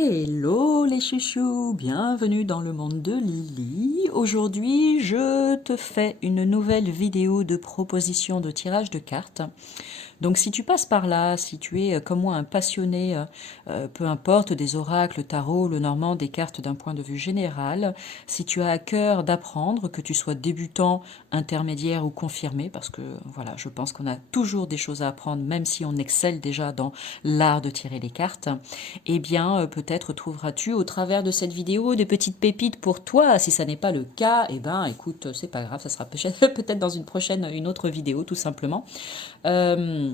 Hello les chouchous, bienvenue dans le monde de Lily. Aujourd'hui, je te fais une nouvelle vidéo de proposition de tirage de cartes. Donc si tu passes par là, si tu es comme moi un passionné, peu importe, des oracles, tarot, le normand, des cartes d'un point de vue général, si tu as à cœur d'apprendre, que tu sois débutant, intermédiaire ou confirmé, parce que voilà, je pense qu'on a toujours des choses à apprendre, même si on excelle déjà dans l'art de tirer les cartes, eh bien peut-être trouveras-tu au travers de cette vidéo des petites pépites pour toi. Si ça n'est pas le cas, eh ben écoute, c'est pas grave, ça sera peut-être dans une autre vidéo tout simplement. Euh,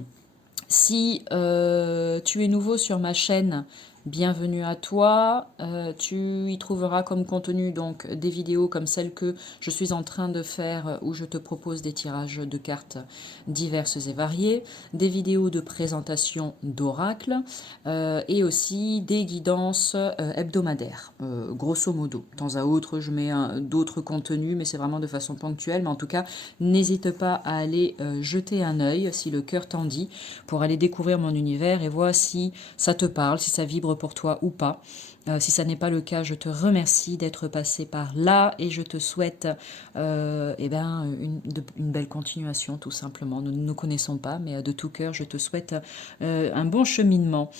si tu es nouveau sur ma chaîne, bienvenue à toi. Tu y trouveras comme contenu donc des vidéos comme celle que je suis en train de faire où je te propose des tirages de cartes diverses et variées, des vidéos de présentation d'oracles et aussi des guidances hebdomadaires, grosso modo. De temps à autre, je mets d'autres contenus, mais c'est vraiment de façon ponctuelle. Mais en tout cas, n'hésite pas à aller jeter un œil si le cœur t'en dit pour aller découvrir mon univers et voir si ça te parle, si ça vibre pour toi ou pas. Si ça n'est pas le cas, je te remercie d'être passé par là et je te souhaite une belle continuation tout simplement. Nous ne nous connaissons pas, mais de tout cœur, je te souhaite un bon cheminement.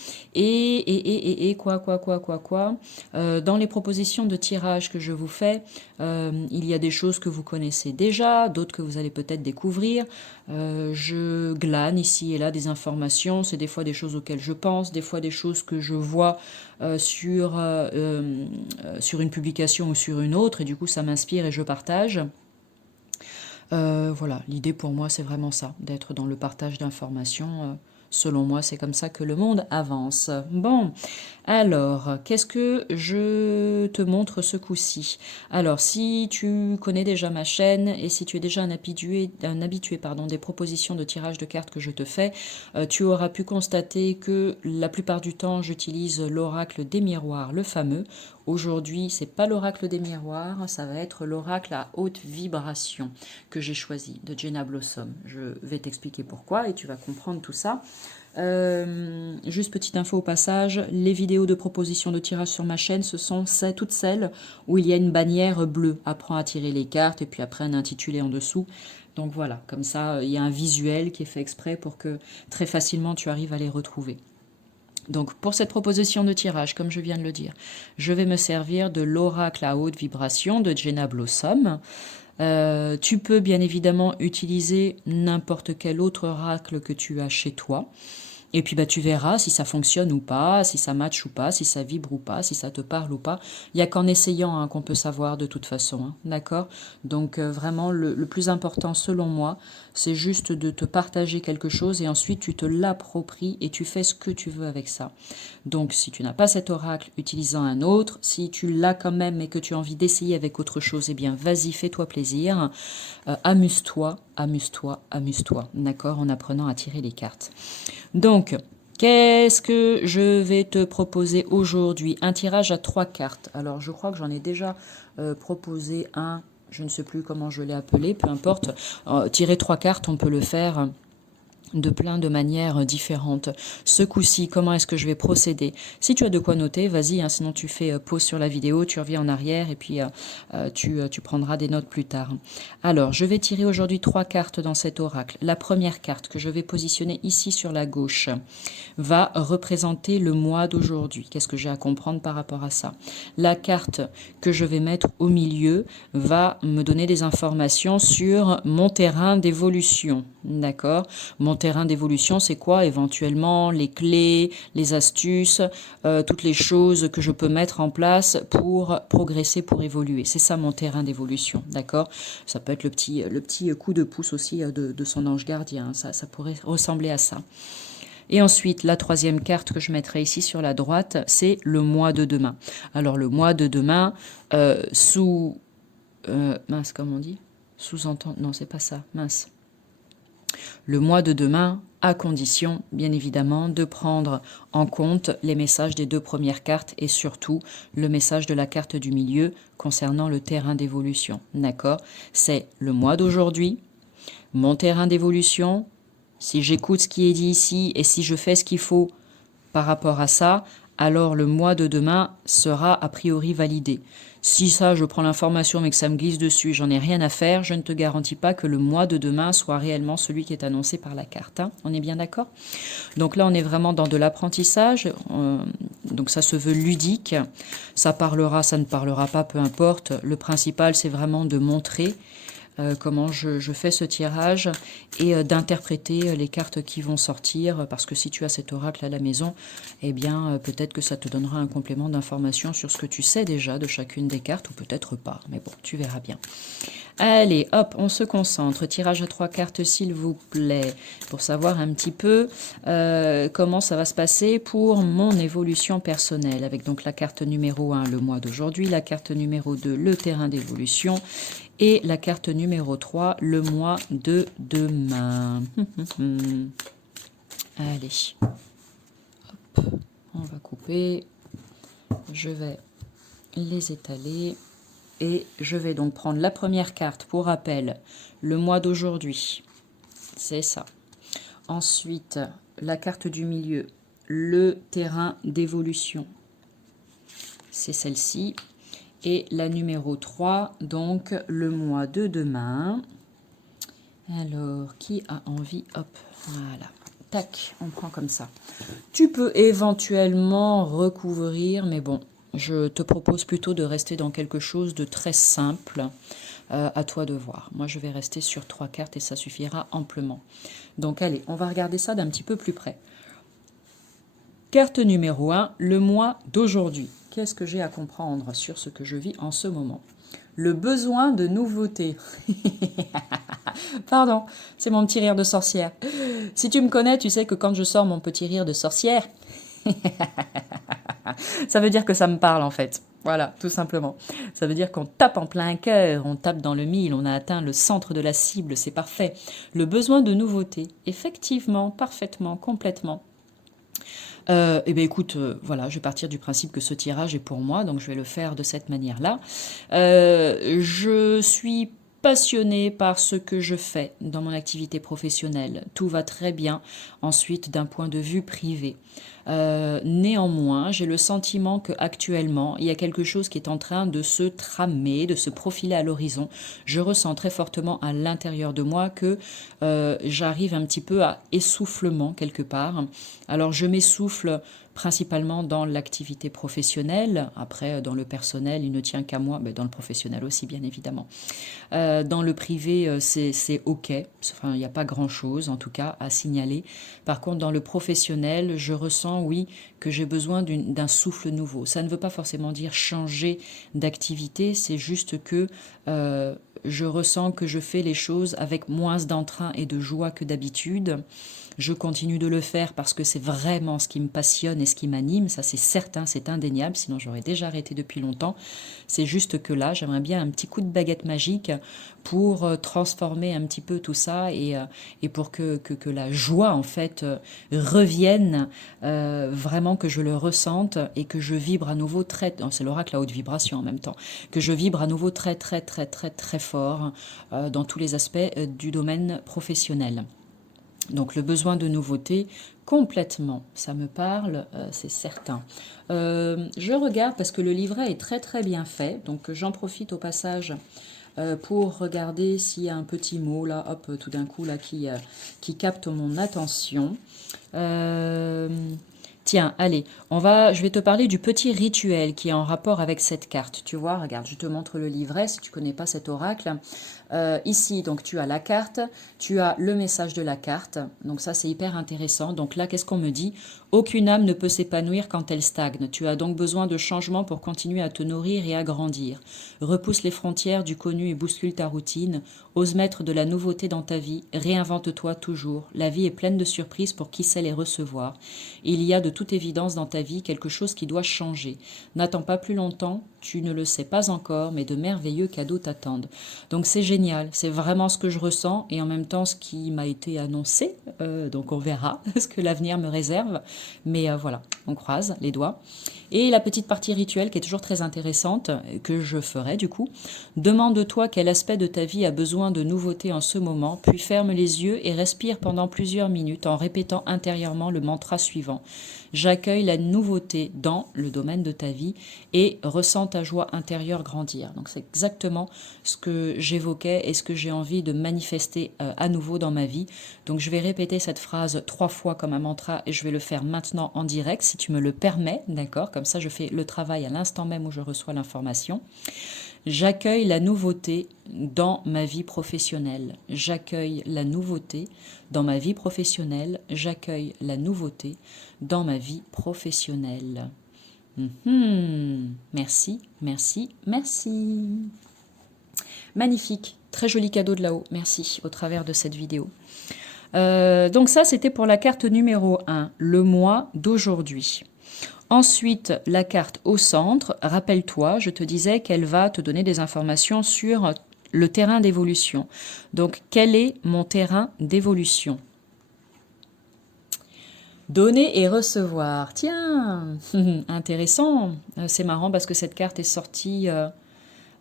Quoi. Dans les propositions de tirage que je vous fais, il y a des choses que vous connaissez déjà, d'autres que vous allez peut-être découvrir. Je glane ici et là des informations, c'est des fois des choses auxquelles je pense, des fois des choses que je vois sur une publication ou sur une autre, et du coup ça m'inspire et je partage. Voilà, l'idée pour moi c'est vraiment ça, d'être dans le partage d'informations. Selon moi, c'est comme ça que le monde avance. Bon, alors, qu'est-ce que je te montre ce coup-ci? Alors, si tu connais déjà ma chaîne et si tu es déjà un habitué des propositions de tirage de cartes que je te fais, tu auras pu constater que la plupart du temps, j'utilise l'oracle des miroirs, le fameux. Aujourd'hui, c'est pas l'oracle des miroirs, ça va être l'oracle à haute vibration que j'ai choisi de Jenna Blossom. Je vais t'expliquer pourquoi et tu vas comprendre tout ça. Juste petite info au passage, les vidéos de proposition de tirage sur ma chaîne, ce sont toutes celles où il y a une bannière bleue. Apprends à tirer les cartes et puis après un intitulé en dessous. Donc voilà, comme ça, il y a un visuel qui est fait exprès pour que très facilement tu arrives à les retrouver. Donc pour cette proposition de tirage, comme je viens de le dire, je vais me servir de l'oracle à haute vibration de Jenna Blossom. Tu peux bien évidemment utiliser n'importe quel autre oracle que tu as chez toi. Et puis tu verras si ça fonctionne ou pas, si ça match ou pas, si ça vibre ou pas, si ça te parle ou pas. Il n'y a qu'en essayant qu'on peut savoir de toute façon, d'accord? Donc vraiment, le plus important selon moi, c'est juste de te partager quelque chose et ensuite tu te l'appropries et tu fais ce que tu veux avec ça. Donc si tu n'as pas cet oracle, utilise-en un autre. Si tu l'as quand même et que tu as envie d'essayer avec autre chose, eh bien vas-y, fais-toi plaisir. Amuse-toi, amuse-toi, amuse-toi, d'accord? En apprenant à tirer les cartes. Donc, qu'est-ce que je vais te proposer aujourd'hui? Un tirage à 3 cartes. Alors, je crois que j'en ai déjà proposé un, je ne sais plus comment je l'ai appelé, peu importe. Tirer 3 cartes, on peut le faire de plein de manières différentes. Ce coup-ci, comment est-ce que je vais procéder? Si tu as de quoi noter, vas-y, sinon tu fais pause sur la vidéo, tu reviens en arrière et puis tu prendras des notes plus tard. Alors, je vais tirer aujourd'hui 3 cartes dans cet oracle. La première carte que je vais positionner ici sur la gauche va représenter le mois d'aujourd'hui. Qu'est-ce que j'ai à comprendre par rapport à ça? La carte que je vais mettre au milieu va me donner des informations sur mon terrain d'évolution. D'accord? Mon terrain d'évolution, c'est quoi? Éventuellement, les clés, les astuces, toutes les choses que je peux mettre en place pour progresser, pour évoluer. C'est ça mon terrain d'évolution, d'accord? Ça peut être le petit coup de pouce aussi de son ange gardien. Ça pourrait ressembler à ça. Et ensuite, la troisième carte que je mettrai ici sur la droite, c'est le mois de demain. Alors, le mois de demain, mince, comment on dit? Sous-entend... Non, c'est pas ça, mince. Le mois de demain, à condition, bien évidemment, de prendre en compte les messages des 2 premières cartes et surtout le message de la carte du milieu concernant le terrain d'évolution. D'accord? C'est le mois d'aujourd'hui, mon terrain d'évolution. Si j'écoute ce qui est dit ici et si je fais ce qu'il faut par rapport à ça, alors le mois de demain sera a priori validé. Si ça, je prends l'information mais que ça me glisse dessus, j'en ai rien à faire, je ne te garantis pas que le mois de demain soit réellement celui qui est annoncé par la carte. Hein. On est bien d'accord? Donc là, on est vraiment dans de l'apprentissage, donc ça se veut ludique, ça parlera, ça ne parlera pas, peu importe. Le principal, c'est vraiment de montrer comment je fais ce tirage et d'interpréter les cartes qui vont sortir, parce que si tu as cet oracle à la maison, eh bien peut-être que ça te donnera un complément d'information sur ce que tu sais déjà de chacune des cartes, ou peut-être pas, mais bon, tu verras bien. Allez, hop, on se concentre. Tirage à 3 cartes, s'il vous plaît, pour savoir un petit peu comment ça va se passer pour mon évolution personnelle. Avec donc la carte numéro 1, le mois d'aujourd'hui, la carte numéro 2, le terrain d'évolution, et la carte numéro 3, le mois de demain. Allez, hop, on va couper. Je vais les étaler. Et je vais donc prendre la première carte pour rappel, le mois d'aujourd'hui, c'est ça. Ensuite, la carte du milieu, le terrain d'évolution, c'est celle-ci. Et la numéro 3, donc le mois de demain. Alors, qui a envie? Hop, voilà. Tac, on prend comme ça. Tu peux éventuellement recouvrir, mais bon, je te propose plutôt de rester dans quelque chose de très simple. À toi de voir. Moi, je vais rester sur 3 cartes et ça suffira amplement. Donc, allez, on va regarder ça d'un petit peu plus près. Carte numéro 1, le mois d'aujourd'hui. Qu'est-ce que j'ai à comprendre sur ce que je vis en ce moment? Le besoin de nouveauté. Pardon, c'est mon petit rire de sorcière. Si tu me connais, tu sais que quand je sors mon petit rire de sorcière, ça veut dire que ça me parle en fait. Voilà, tout simplement. Ça veut dire qu'on tape en plein cœur, on tape dans le mille, on a atteint le centre de la cible, c'est parfait. Le besoin de nouveauté, effectivement, parfaitement, complètement. Eh bien écoute, voilà, je vais partir du principe que ce tirage est pour moi, donc je vais le faire de cette manière-là. Je suis passionnée par ce que je fais dans mon activité professionnelle. Tout va très bien ensuite d'un point de vue privé. Néanmoins, j'ai le sentiment qu'actuellement, il y a quelque chose qui est en train de se tramer, de se profiler à l'horizon. Je ressens très fortement à l'intérieur de moi que j'arrive un petit peu à essoufflement quelque part. Alors je m'essouffle principalement dans l'activité professionnelle. Après, dans le personnel, il ne tient qu'à moi, mais dans le professionnel aussi, bien évidemment. Dans le privé, c'est OK. Enfin, il n'y a pas grand-chose, en tout cas, à signaler. Par contre, dans le professionnel, je ressens, oui, que j'ai besoin d'un souffle nouveau. Ça ne veut pas forcément dire changer d'activité, c'est juste que je ressens que je fais les choses avec moins d'entrain et de joie que d'habitude. Je continue de le faire parce que c'est vraiment ce qui me passionne et ce qui m'anime, ça c'est certain, c'est indéniable, sinon j'aurais déjà arrêté depuis longtemps. C'est juste que là, j'aimerais bien un petit coup de baguette magique pour transformer un petit peu tout ça et pour que la joie en fait revienne, vraiment que je le ressente et que je vibre à nouveau très, c'est l'oracle à haute vibration en même temps, que je vibre à nouveau très très très très très fort dans tous les aspects du domaine professionnel. Donc le besoin de nouveauté, complètement, ça me parle, c'est certain. Je regarde parce que le livret est très très bien fait, donc j'en profite au passage pour regarder s'il y a un petit mot là, hop, tout d'un coup là qui capte mon attention. Tiens, allez, je vais te parler du petit rituel qui est en rapport avec cette carte. Tu vois, regarde, je te montre le livret si tu connais pas cet oracle. Ici, donc tu as la carte, tu as le message de la carte. Donc ça, c'est hyper intéressant. Donc là, qu'est-ce qu'on me dit? Aucune âme ne peut s'épanouir quand elle stagne. Tu as donc besoin de changement pour continuer à te nourrir et à grandir. Repousse les frontières du connu et bouscule ta routine. Ose mettre de la nouveauté dans ta vie. Réinvente-toi toujours. La vie est pleine de surprises pour qui sait les recevoir. Il y a de toute évidence dans ta vie quelque chose qui doit changer. N'attends pas plus longtemps, tu ne le sais pas encore, mais de merveilleux cadeaux t'attendent. Donc c'est génial, c'est vraiment ce que je ressens et en même temps ce qui m'a été annoncé. Donc on verra ce que l'avenir me réserve. Mais voilà, on croise les doigts. Et la petite partie rituelle qui est toujours très intéressante, que je ferai du coup. Demande-toi quel aspect de ta vie a besoin de nouveauté en ce moment, puis ferme les yeux et respire pendant plusieurs minutes en répétant intérieurement le mantra suivant. J'accueille la nouveauté dans le domaine de ta vie et ressens ta joie intérieure grandir. Donc c'est exactement ce que j'évoquais et ce que j'ai envie de manifester à nouveau dans ma vie. Donc je vais répéter cette phrase 3 fois comme un mantra et je vais le faire maintenant en direct si tu me le permets, d'accord? Comme ça je fais le travail à l'instant même où je reçois l'information. J'accueille la nouveauté dans ma vie professionnelle. J'accueille la nouveauté dans ma vie professionnelle. J'accueille la nouveauté dans ma vie professionnelle. Merci, merci, merci. Magnifique, très joli cadeau de là-haut. Merci au travers de cette vidéo. Donc ça, c'était pour la carte numéro 1, le mois d'aujourd'hui. Ensuite, la carte au centre, rappelle-toi, je te disais qu'elle va te donner des informations sur le terrain d'évolution. Donc, quel est mon terrain d'évolution? Donner et recevoir. Tiens, intéressant. C'est marrant parce que cette carte est sortie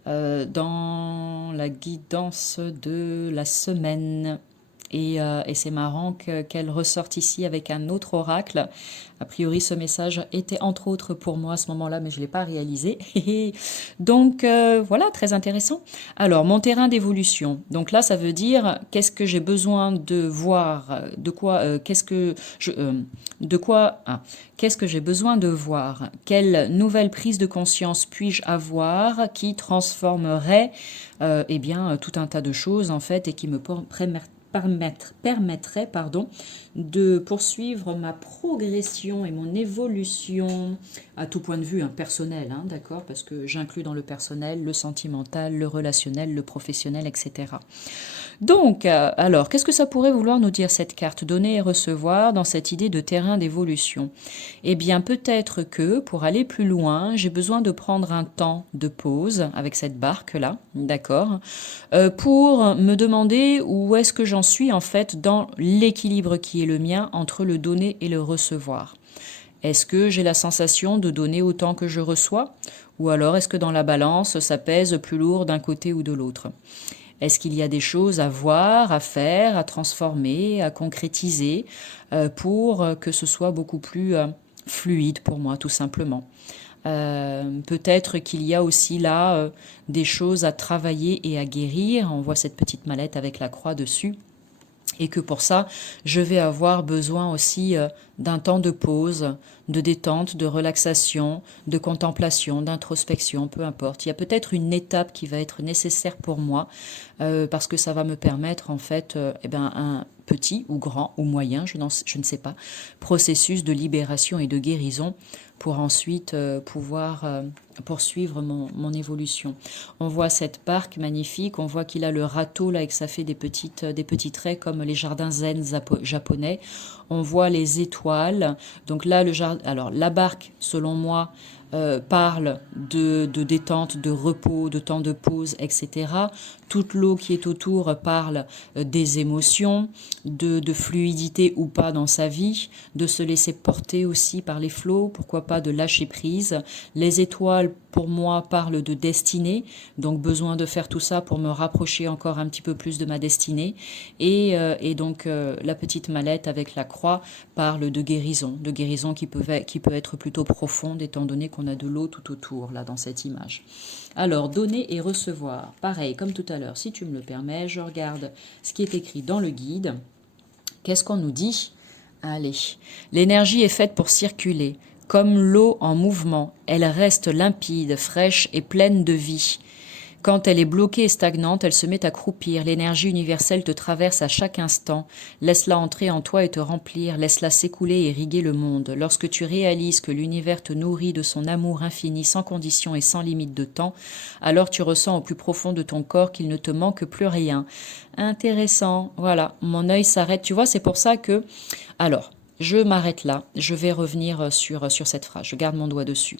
dans la guidance de la semaine. Et c'est marrant qu'elle ressorte ici avec un autre oracle. A priori, ce message était entre autres pour moi à ce moment-là, mais je ne l'ai pas réalisé. Donc voilà, très intéressant. Alors, mon terrain d'évolution. Donc là, ça veut dire qu'est-ce que j'ai besoin de voir, qu'est-ce que j'ai besoin de voir, quelle nouvelle prise de conscience puis-je avoir qui transformerait eh bien, tout un tas de choses en fait et qui me permettrait de poursuivre ma progression et mon évolution à tout point de vue personnel, d'accord, parce que j'inclus dans le personnel le sentimental, le relationnel, le professionnel, etc. Donc, alors, qu'est-ce que ça pourrait vouloir nous dire cette carte donner et recevoir dans cette idée de terrain d'évolution? Eh bien, peut-être que pour aller plus loin, j'ai besoin de prendre un temps de pause avec cette barque-là, d'accord, pour me demander où est-ce que j'en suis en fait dans l'équilibre qui est le mien entre le donner et le recevoir. Est-ce que j'ai la sensation de donner autant que je reçois? Ou alors est-ce que dans la balance, ça pèse plus lourd d'un côté ou de l'autre? Est-ce qu'il y a des choses à voir, à faire, à transformer, à concrétiser pour que ce soit beaucoup plus fluide pour moi, tout simplement? Peut-être qu'il y a aussi là des choses à travailler et à guérir. On voit cette petite mallette avec la croix dessus. Et que pour ça, je vais avoir besoin aussi d'un temps de pause, de détente, de relaxation, de contemplation, d'introspection, peu importe. Il y a peut-être une étape qui va être nécessaire pour moi parce que ça va me permettre en fait un petit ou grand ou moyen, je ne sais pas, processus de libération et de guérison pour ensuite pouvoir poursuivre mon évolution. On voit cette barque magnifique, on voit qu'il a le râteau là et que ça fait des petits traits comme les jardins zen japonais. On voit les étoiles. Donc là, alors la barque, selon moi, parle de détente, de repos, de temps de pause, etc. Toute l'eau qui est autour parle des émotions, de fluidité ou pas dans sa vie, de se laisser porter aussi par les flots, pourquoi pas de lâcher prise. Les étoiles, pour moi, parlent de destinée, donc besoin de faire tout ça pour me rapprocher encore un petit peu plus de ma destinée. Et donc la petite mallette avec la croix parle de guérison qui peut être plutôt profonde étant donné qu'on a de l'eau tout autour là dans cette image. Alors, donner et recevoir. Pareil, comme tout à l'heure, si tu me le permets, je regarde ce qui est écrit dans le guide. Qu'est-ce qu'on nous dit? Allez, l'énergie est faite pour circuler. Comme l'eau en mouvement, elle reste limpide, fraîche et pleine de vie. Quand elle est bloquée et stagnante, elle se met à croupir. L'énergie universelle te traverse à chaque instant. Laisse-la entrer en toi et te remplir. Laisse-la s'écouler et irriguer le monde. Lorsque tu réalises que l'univers te nourrit de son amour infini, sans condition et sans limite de temps, alors tu ressens au plus profond de ton corps qu'il ne te manque plus rien. Intéressant. Voilà, mon œil s'arrête. Tu vois, c'est pour ça que... Alors, je m'arrête là. Je vais revenir sur cette phrase. Je garde mon doigt dessus.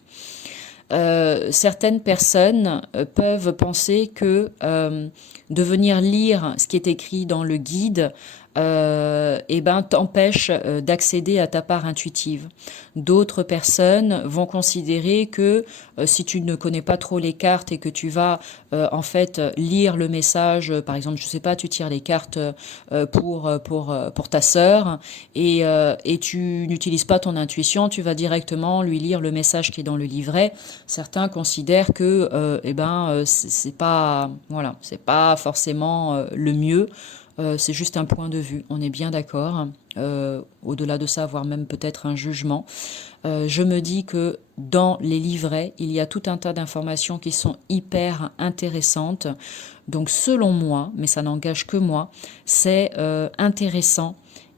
Certaines personnes peuvent penser que de venir lire ce qui est écrit dans le guide eh ben, t'empêche d'accéder à ta part intuitive. D'autres personnes vont considérer que si tu ne connais pas trop les cartes et que tu vas en fait lire le message, par exemple, je sais pas, tu tires les cartes pour ta sœur et tu n'utilises pas ton intuition, tu vas directement lui lire le message qui est dans le livret. Certains considèrent que eh ben c'est pas voilà, c'est pas forcément le mieux. C'est juste un point de vue, on est bien d'accord. Au-delà de ça, voire même peut-être un jugement. Je me dis que dans les livrets, il y a tout un tas d'informations qui sont hyper intéressantes. Donc selon moi, mais ça n'engage que moi, c'est intéressant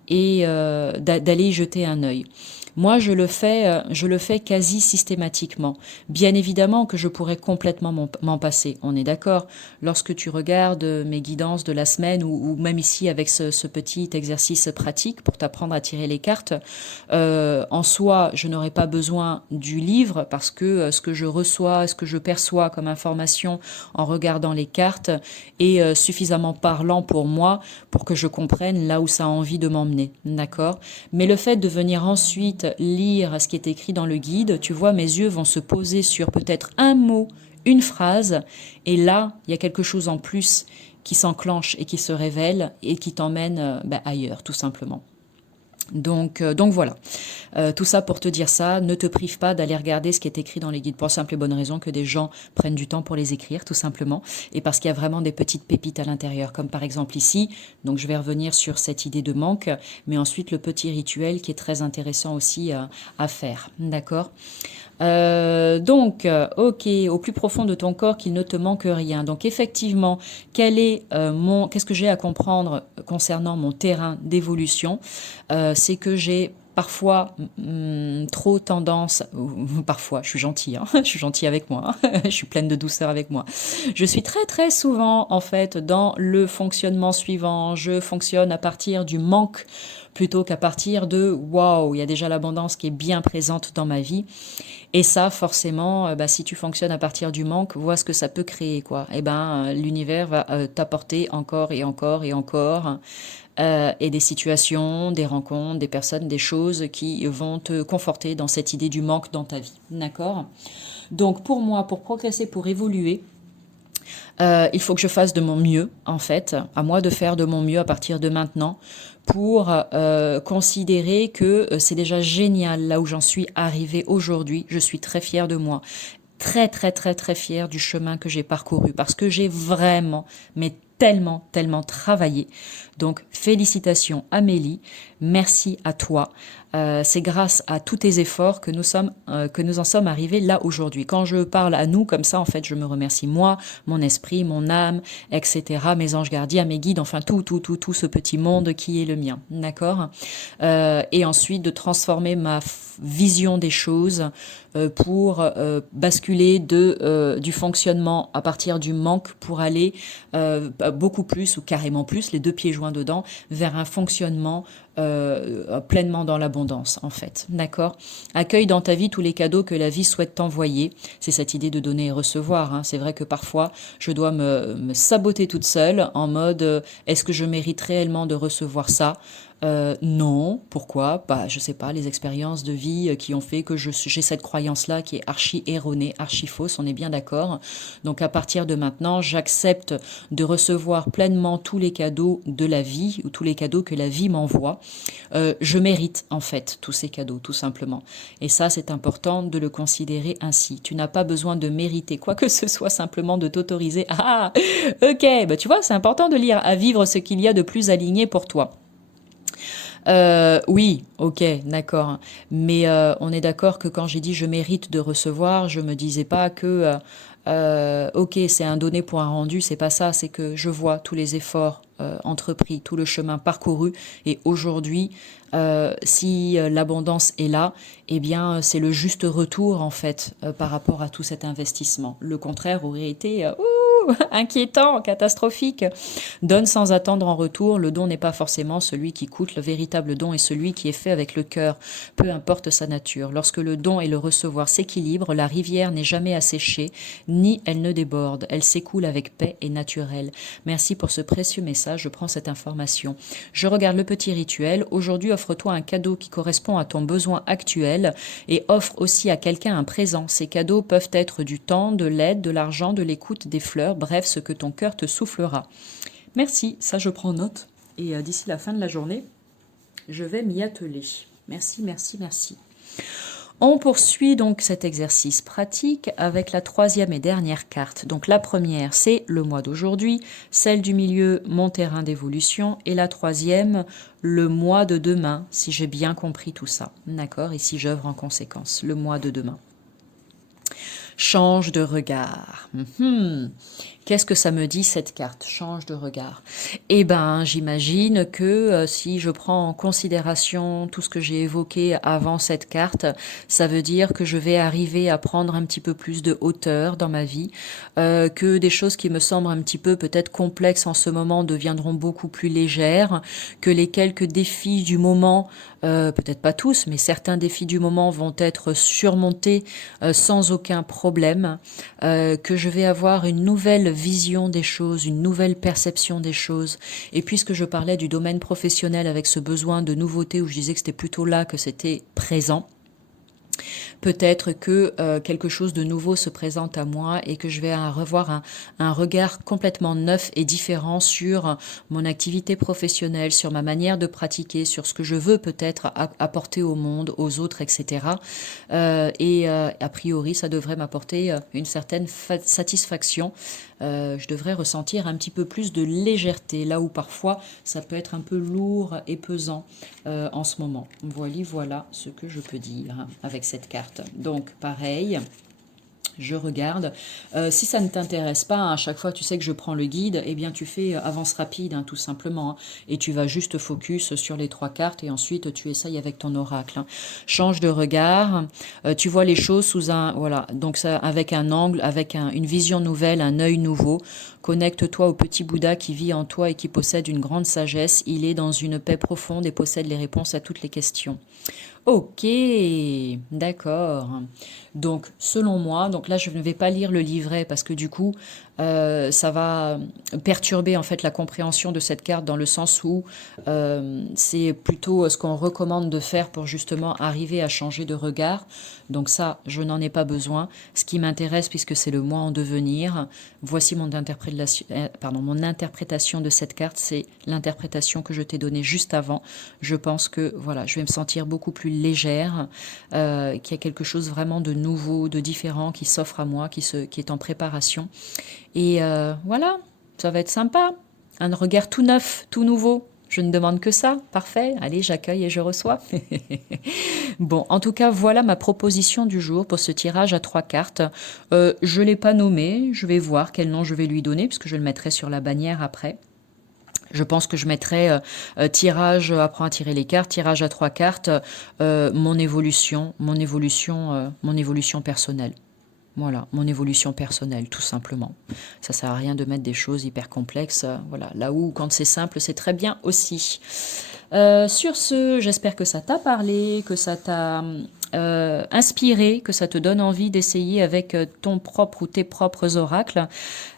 et d'aller y jeter un œil. Moi, je le fais quasi systématiquement. Bien évidemment que je pourrais complètement m'en passer, on est d'accord. Lorsque tu regardes mes guidances de la semaine ou même ici avec ce petit exercice pratique pour t'apprendre à tirer les cartes, en soi, je n'aurais pas besoin du livre parce que ce que je reçois, ce que je perçois comme information en regardant les cartes est suffisamment parlant pour moi pour que je comprenne là où ça a envie de m'emmener, d'accord? Mais le fait de venir ensuite lire ce qui est écrit dans le guide, tu vois, mes yeux vont se poser sur peut-être un mot, une phrase, et là, il y a quelque chose en plus qui s'enclenche et qui se révèle et qui t'emmène ailleurs, tout simplement. Donc voilà, tout ça pour te dire ça, ne te prive pas d'aller regarder ce qui est écrit dans les guides pour la simple et bonne raison que des gens prennent du temps pour les écrire, tout simplement, et parce qu'il y a vraiment des petites pépites à l'intérieur, comme par exemple ici, donc je vais revenir sur cette idée de manque, mais ensuite le petit rituel qui est très intéressant aussi à faire, d'accord? Ok, au plus profond de ton corps, qu'il ne te manque rien. Donc, effectivement, qu'est-ce que j'ai à comprendre concernant mon terrain d'évolution? C'est que j'ai parfois trop tendance, parfois, je suis gentille, hein, je suis gentille avec moi, hein, je suis pleine de douceur avec moi. Je suis très très souvent en fait dans le fonctionnement suivant. Je fonctionne à partir du manque plutôt qu'à partir de waouh, il y a déjà l'abondance qui est bien présente dans ma vie. Et ça, forcément, si tu fonctionnes à partir du manque, vois ce que ça peut créer, quoi. Eh ben, l'univers va t'apporter encore et encore et encore et des situations, des rencontres, des personnes, des choses qui vont te conforter dans cette idée du manque dans ta vie. D'accord? Donc pour moi, pour progresser, pour évoluer, il faut que je fasse de mon mieux, en fait, à moi de faire de mon mieux à partir de maintenant pour considérer que c'est déjà génial là où j'en suis arrivée aujourd'hui. Je suis très fière de moi, très très très très fière du chemin que j'ai parcouru parce que j'ai vraiment, mais tellement, tellement travaillé. Donc félicitations Amélie, merci à toi. C'est grâce à tous tes efforts que nous en sommes arrivés là aujourd'hui. Quand je parle à nous comme ça, en fait, je me remercie moi, mon esprit, mon âme, etc., mes anges gardiens, mes guides, enfin tout ce petit monde qui est le mien, d'accord? Et ensuite de transformer ma vision des choses pour basculer du fonctionnement à partir du manque pour aller beaucoup plus ou carrément plus, les deux pieds joints dedans, vers un fonctionnement pleinement dans l'abondance en fait, d'accord? Accueille dans ta vie tous les cadeaux que la vie souhaite t'envoyer. C'est cette idée de donner et recevoir, hein. C'est vrai que parfois je dois me saboter toute seule en mode est-ce que je mérite réellement de recevoir ça? Non, pourquoi? Bah, je sais pas, les expériences de vie qui ont fait que j'ai cette croyance-là qui est archi erronée, archi fausse, on est bien d'accord. Donc à partir de maintenant, j'accepte de recevoir pleinement tous les cadeaux de la vie ou tous les cadeaux que la vie m'envoie. Je mérite en fait tous ces cadeaux, tout simplement. Et ça, c'est important de le considérer ainsi. Tu n'as pas besoin de mériter quoi que ce soit, simplement de t'autoriser. Ah, ok, bah tu vois, c'est important de lire, à vivre ce qu'il y a de plus aligné pour toi. Oui, ok, d'accord. Mais on est d'accord que quand j'ai dit je mérite de recevoir, je me disais pas que ok, c'est un donné pour un rendu, c'est pas ça, c'est que je vois tous les efforts entrepris, tout le chemin parcouru, et aujourd'hui, si l'abondance est là, eh bien, c'est le juste retour en fait par rapport à tout cet investissement. Le contraire aurait été inquiétant, catastrophique. Donne sans attendre en retour. Le don n'est pas forcément celui qui coûte. Le véritable don est celui qui est fait avec le cœur, peu importe sa nature. Lorsque le don et le recevoir s'équilibrent, la rivière n'est jamais asséchée, ni elle ne déborde. Elle s'écoule avec paix et naturel. Merci pour ce précieux message. Je prends cette information. Je regarde le petit rituel. Aujourd'hui, offre-toi un cadeau qui correspond à ton besoin actuel et offre aussi à quelqu'un un présent. Ces cadeaux peuvent être du temps, de l'aide, de l'argent, de l'écoute, des fleurs, bref, ce que ton cœur te soufflera. Merci, ça je prends note. Et d'ici la fin de la journée, je vais m'y atteler. Merci, merci, merci. On poursuit donc cet exercice pratique avec la troisième et dernière carte. Donc la première, c'est le mois d'aujourd'hui, celle du milieu, mon terrain d'évolution, et la troisième, le mois de demain, si j'ai bien compris tout ça. D'accord? Et si j'œuvre en conséquence, le mois de demain. Change de regard. Qu'est-ce que ça me dit cette carte? Change de regard. Eh ben, j'imagine que si je prends en considération tout ce que j'ai évoqué avant cette carte, ça veut dire que je vais arriver à prendre un petit peu plus de hauteur dans ma vie, que des choses qui me semblent un petit peu peut-être complexes en ce moment deviendront beaucoup plus légères, que les quelques défis du moment, peut-être pas tous, mais certains défis du moment vont être surmontés sans aucun problème, que je vais avoir une nouvelle vision des choses, une nouvelle perception des choses. Et puisque je parlais du domaine professionnel avec ce besoin de nouveauté où je disais que c'était plutôt là que c'était présent, peut-être que quelque chose de nouveau se présente à moi et que je vais revoir un regard complètement neuf et différent sur mon activité professionnelle, sur ma manière de pratiquer, sur ce que je veux peut-être apporter au monde, aux autres, etc. A priori, ça devrait m'apporter une certaine satisfaction. Je devrais ressentir un petit peu plus de légèreté, là où parfois ça peut être un peu lourd et pesant en ce moment. Voilà ce que je peux dire avec cette carte. Donc pareil, je regarde. Si ça ne t'intéresse pas, à chaque fois tu sais que je prends le guide, eh bien tu fais avance rapide tout simplement, et tu vas juste focus sur les 3 cartes et ensuite tu essayes avec ton oracle. Change de regard, tu vois les choses sous donc ça, avec un angle, avec une vision nouvelle, un œil nouveau. Connecte-toi au petit Bouddha qui vit en toi et qui possède une grande sagesse. Il est dans une paix profonde et possède les réponses à toutes les questions. Ok, d'accord. Donc, selon moi, donc là, je ne vais pas lire le livret parce que du coup, ça va perturber en fait la compréhension de cette carte dans le sens où c'est plutôt ce qu'on recommande de faire pour justement arriver à changer de regard. Donc ça, je n'en ai pas besoin. Ce qui m'intéresse, puisque c'est le moi en devenir, voici mon interprétation de cette carte. C'est l'interprétation que je t'ai donnée juste avant. Je pense que voilà, je vais me sentir beaucoup plus légère, qu'il y a quelque chose vraiment de nouveau, de différent qui s'offre à moi, qui est en préparation. Et voilà, ça va être sympa. Un regard tout neuf, tout nouveau. Je ne demande que ça. Parfait. Allez, j'accueille et je reçois. Bon, en tout cas, voilà ma proposition du jour pour ce tirage à 3 cartes. Je ne l'ai pas nommé. Je vais voir quel nom je vais lui donner, puisque je le mettrai sur la bannière après. Je pense que je mettrai tirage, apprends à tirer les cartes, tirage à 3 cartes, mon évolution personnelle. Voilà, mon évolution personnelle, tout simplement. Ça sert à rien de mettre des choses hyper complexes. Voilà, là où, quand c'est simple, c'est très bien aussi. Sur ce, j'espère que ça t'a parlé, que ça t'a inspiré, que ça te donne envie d'essayer avec ton propre ou tes propres oracles.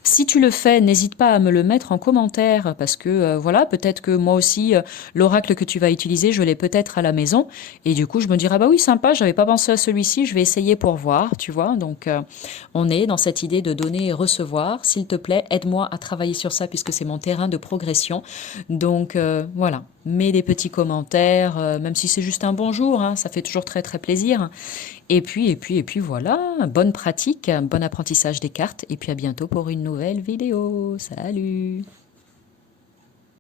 Si tu le fais, n'hésite pas à me le mettre en commentaire parce que voilà, peut-être que moi aussi, l'oracle que tu vas utiliser, je l'ai peut-être à la maison et du coup, je me dirai, ah bah oui, sympa, j'avais pas pensé à celui-ci, je vais essayer pour voir, tu vois. Donc, on est dans cette idée de donner et recevoir. S'il te plaît, aide-moi à travailler sur ça puisque c'est mon terrain de progression. Donc, voilà. Mets des petits commentaires, même si c'est juste un bonjour, ça fait toujours très très plaisir. Et puis voilà, bonne pratique, bon apprentissage des cartes, et puis à bientôt pour une nouvelle vidéo. Salut!